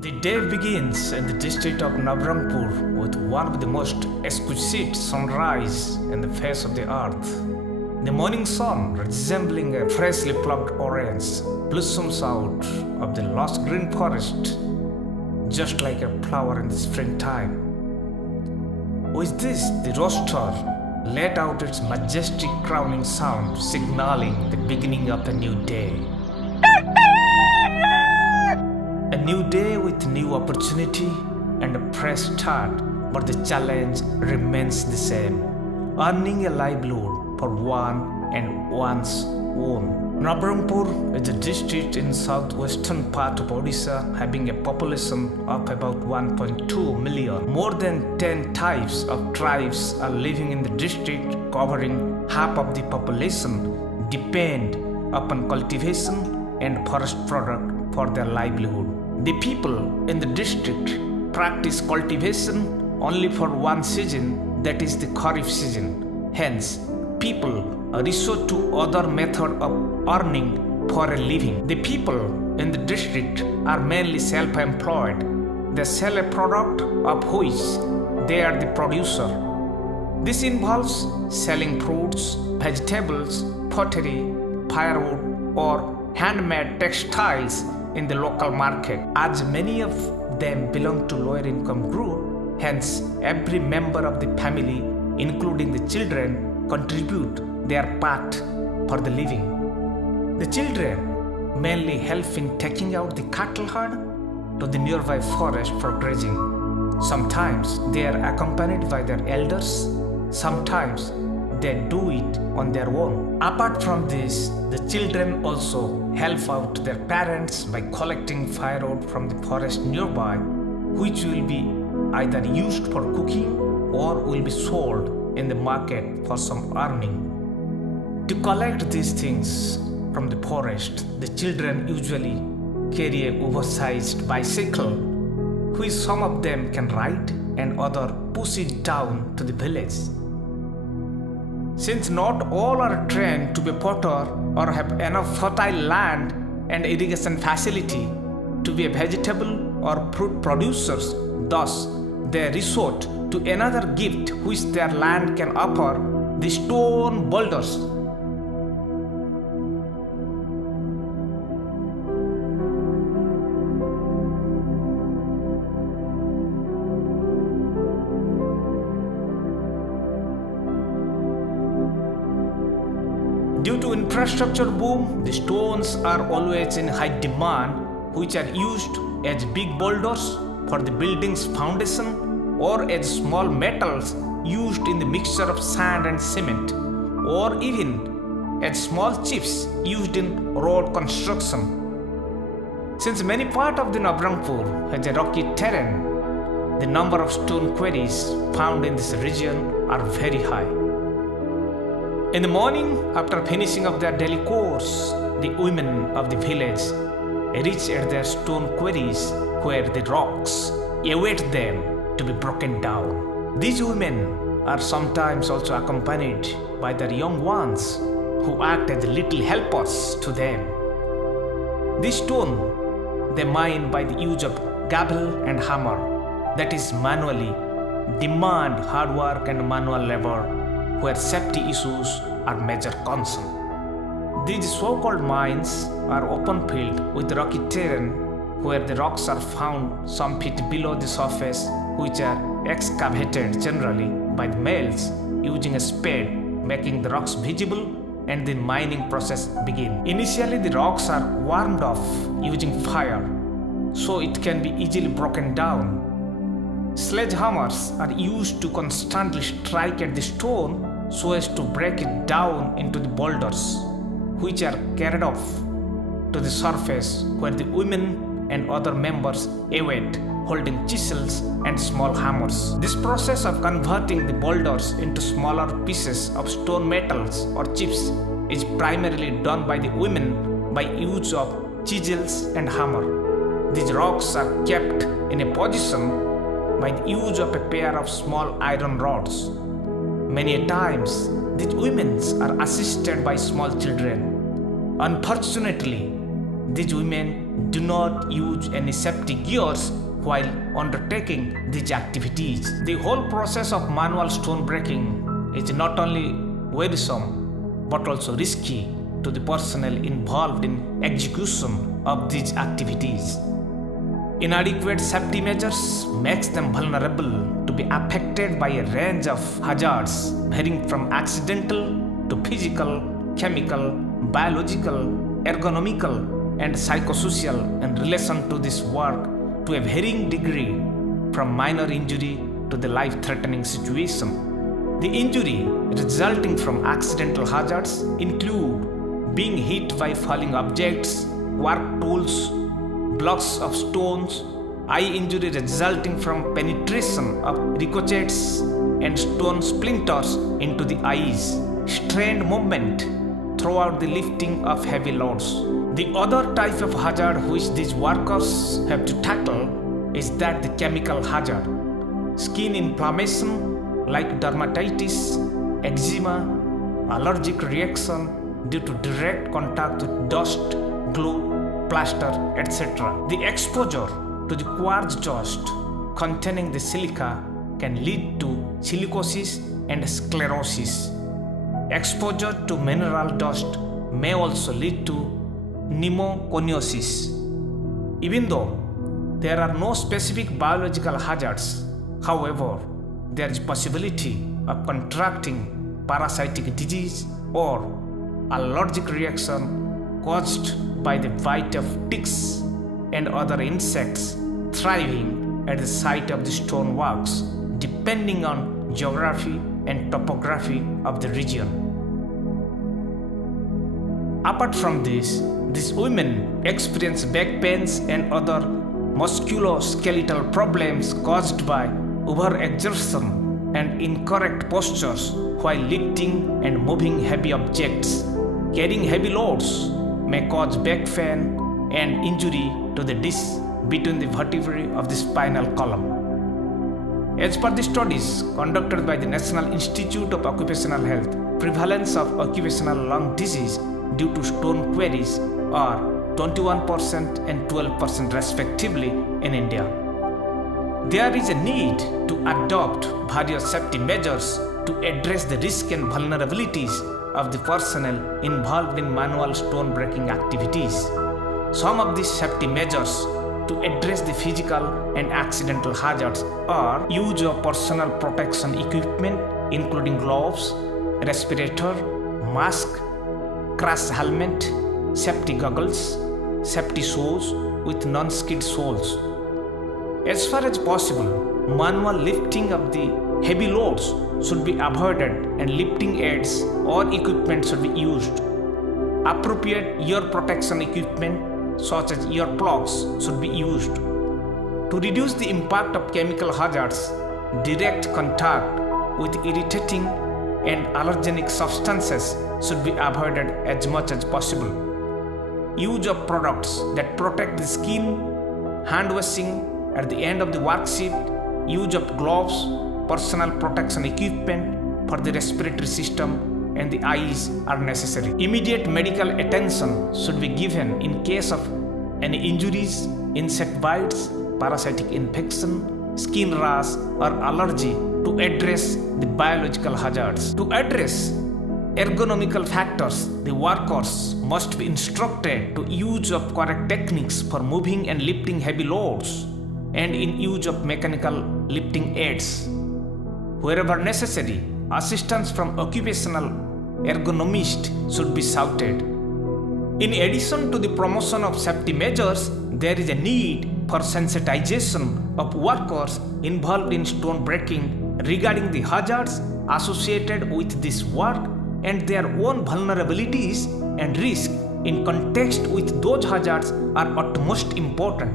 The day begins in the district of Nabarangpur with one of the most exquisite sunrise in the face of the earth. The morning sun, resembling a freshly plucked orange, blossoms out of the lush green forest, just like a flower in the springtime. With this, the rooster let out its majestic crowning sound, signaling the beginning of a new day. A new day with new opportunity and a fresh start, but the challenge remains the same: earning a livelihood for one and one's own. Nabarangpur is a district in southwestern part of Odisha, having a population of about 1.2 million. More than 10 types of tribes are living in the district, covering half of the population depend upon cultivation and forest product for their livelihood. The people in the district practice cultivation only for one season, that is the Kharif season. Hence, people resort to other method of earning for a living. The people in the district are mainly self-employed. They sell a product of which they are the producer. This involves selling fruits, vegetables, pottery, firewood, or handmade textiles in the local market. As many of them belong to lower income group, hence every member of the family, including the children, contribute their part for the living. The children mainly help in taking out the cattle herd to the nearby forest for grazing. Sometimes they are accompanied by their elders, sometimes they do it on their own. Apart from this, the children also help out their parents by collecting firewood from the forest nearby, which will be either used for cooking or will be sold in the market for some earning. To collect these things from the forest, the children usually carry an oversized bicycle, which some of them can ride and others push it down to the village. Since not all are trained to be potter or have enough fertile land and irrigation facility to be a vegetable or fruit producers, thus they resort to another gift which their land can offer: the stone boulders. Due to infrastructure boom, the stones are always in high demand, which are used as big boulders for the building's foundation, or as small metals used in the mixture of sand and cement, or even as small chips used in road construction. Since many parts of the Nabarangpur has a rocky terrain, the number of stone quarries found in this region are very high. In the morning, after finishing of their daily chores, the women of the village reach at their stone quarries where the rocks await them to be broken down. These women are sometimes also accompanied by their young ones who act as little helpers to them. This stone they mine by the use of gavel and hammer, that is manually, demand hard work and manual labor, where safety issues are major concern. These so-called mines are open field with rocky terrain where the rocks are found some feet below the surface, which are excavated generally by the males using a spade, making the rocks visible, and the mining process begins. Initially, the rocks are warmed off using fire, so it can be easily broken down. Sledgehammers are used to constantly strike at the stone so as to break it down into the boulders, which are carried off to the surface where the women and other members await, holding chisels and small hammers. This process of converting the boulders into smaller pieces of stone metals or chips is primarily done by the women by use of chisels and hammer. These rocks are kept in a position by the use of a pair of small iron rods. Many times, these women are assisted by small children. Unfortunately, these women do not use any safety gears while undertaking these activities. The whole process of manual stone breaking is not only wearisome but also risky to the personnel involved in execution of these activities. Inadequate safety measures makes them vulnerable to be affected by a range of hazards varying from accidental to physical, chemical, biological, ergonomical, and psychosocial in relation to this work to a varying degree from minor injury to the life-threatening situation. The injury resulting from accidental hazards include being hit by falling objects, work tools, blocks of stones, eye injury resulting from penetration of ricochets and stone splinters into the eyes, strained movement throughout the lifting of heavy loads. The other type of hazard which these workers have to tackle is that the chemical hazard. Skin inflammation like dermatitis, eczema, allergic reaction due to direct contact with dust, glue, plaster, etc. The exposure to the quartz dust containing the silica can lead to silicosis and sclerosis. Exposure to mineral dust may also lead to pneumoconiosis. Even though there are no specific biological hazards, however, there is possibility of contracting parasitic disease or allergic reaction caused by the bite of ticks and other insects thriving at the site of the stoneworks, depending on geography and topography of the region. Apart from this, these women experience back pains and other musculoskeletal problems caused by overexertion and incorrect postures while lifting and moving heavy objects. Carrying heavy loads may cause back pain and injury to the disc between the vertebrae of the spinal column. As per the studies conducted by the National Institute of Occupational Health, prevalence of occupational lung disease due to stone quarries are 21% and 12% respectively in India. There is a need to adopt various safety measures to address the risk and vulnerabilities of the personnel involved in manual stone breaking activities. Some of these safety measures to address the physical and accidental hazards are use of personal protection equipment including gloves, respirator, mask, crash helmet, safety goggles, safety shoes with non-skid soles. As far as possible, manual lifting of the heavy loads should be avoided and lifting aids or equipment should be used. Appropriate ear protection equipment such as ear plugs should be used. To reduce the impact of chemical hazards, direct contact with irritating and allergenic substances should be avoided as much as possible. Use of products that protect the skin, hand washing at the end of the work shift, use of gloves, personal protection equipment for the respiratory system and the eyes are necessary. Immediate medical attention should be given in case of any injuries, insect bites, parasitic infection, skin rash or allergy to address the biological hazards. To address ergonomical factors, the workers must be instructed to use of correct techniques for moving and lifting heavy loads and in use of mechanical lifting aids. Wherever necessary, assistance from occupational ergonomist should be sought. In addition to the promotion of safety measures, there is a need for sensitization of workers involved in stone breaking regarding the hazards associated with this work and their own vulnerabilities and risk in context with those hazards are utmost important.